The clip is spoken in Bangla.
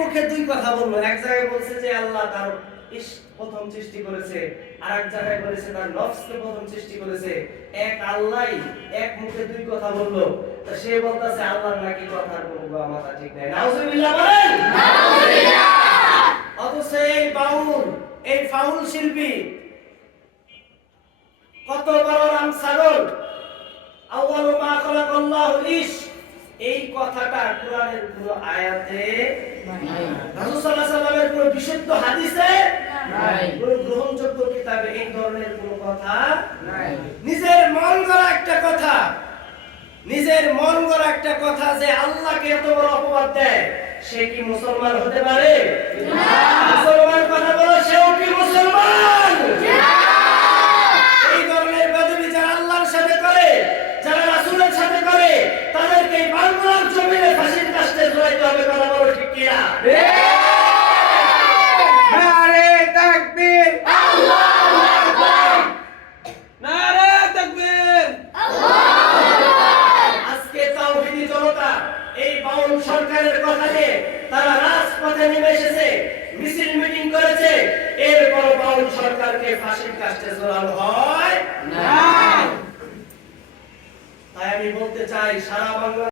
মুখে দুই কথা বলল। এক জায়গায় বলছে যে আল্লাহ তার ইস প্রথম সৃষ্টি করেছে আর এক জায়গায় বলেছে তার নফসকে প্রথম সৃষ্টি করেছে। এক আল্লাহ এক মুখে দুই কথা বলল। তো সে বলতেছে আল্লাহর নাকি কথার কোনো মাথা ঠিক নাই। নাউজুবিল্লাহ বলেন। অথচ এই বাউল এই ফাউল শিল্পী কত বড় রাম সাগর আউয়ালু মা খালাকাল্লাহু ইশ এই কথাটা কোরআনের পুরো আয়াতে রাসূল সাল্লাল্লাহু আলাইহি পুরো বিশুদ্ধ হাদিসে নাই। পুরো গ্রহণযোগ্য কিতাবে এই ধরনের কোনো কথা নাই। নিজের মন গড়া একটা কথা। নিজের মন গড়া একটা কথা যে আল্লাহকে এত বড় অপবাদ দেয় সে কি মুসলমান হতে পারে? বাউল সরকারের কথাকে তারা রাজপথে নেমে এসেছে মিছিল মিটিং করেছে এরপর পাউন সরকারকে ফাঁসির কাছে জোরালো হয় না তাই আমি বলতে চাই সারা বাংলা